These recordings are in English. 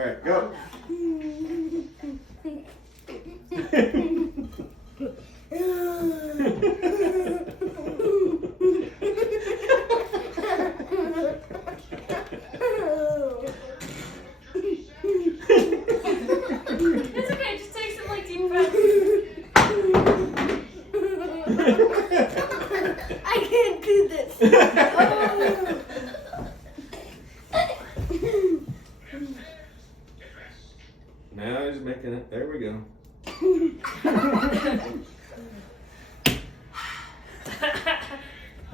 All right, go. It's okay, just take some like deep breaths. I can't do this. Now he's making it. There we go.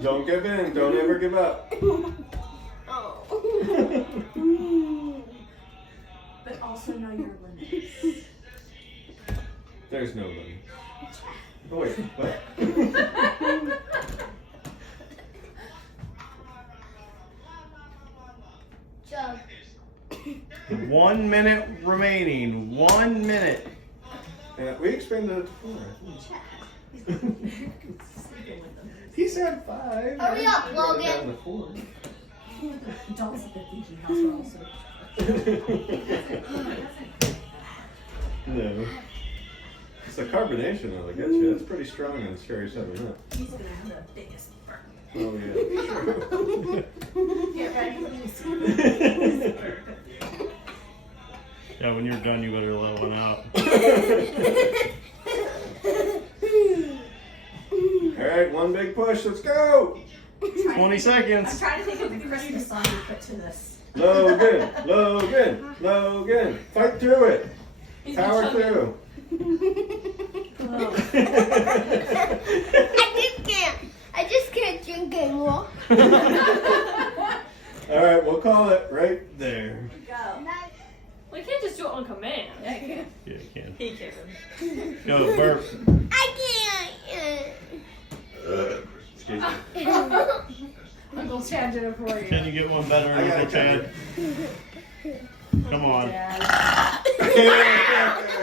Don't give in. Don't ever give up. But also know your limits. There's no limit. Oh, wait, what? Chug. 1 minute remaining. 1 minute. We expanded it to 4. He said 5. Hurry up, Logan. Down to 4. Adults at the thinking house are also. No. It's the carbonation that'll get you. That's pretty strong in Cherry 7 Up. He's gonna have the biggest burp. Oh, yeah. Get ready for this. Yeah, when you're done, you better let one out. All right, one big push. Let's go. 20 I'm seconds. trying to think of the Christmas song to put to this. Logan, Logan, Logan. Fight through it. He's Power been chugging. through. I just can't drink anymore. All right, we'll call it right there. Go. We can't just do it on command. Yeah, you can. He can. Go, burp. I Excuse me. Uncle Chad did it for you. Can you get one better, I got Uncle it Chad? Come on. Dad. I can't.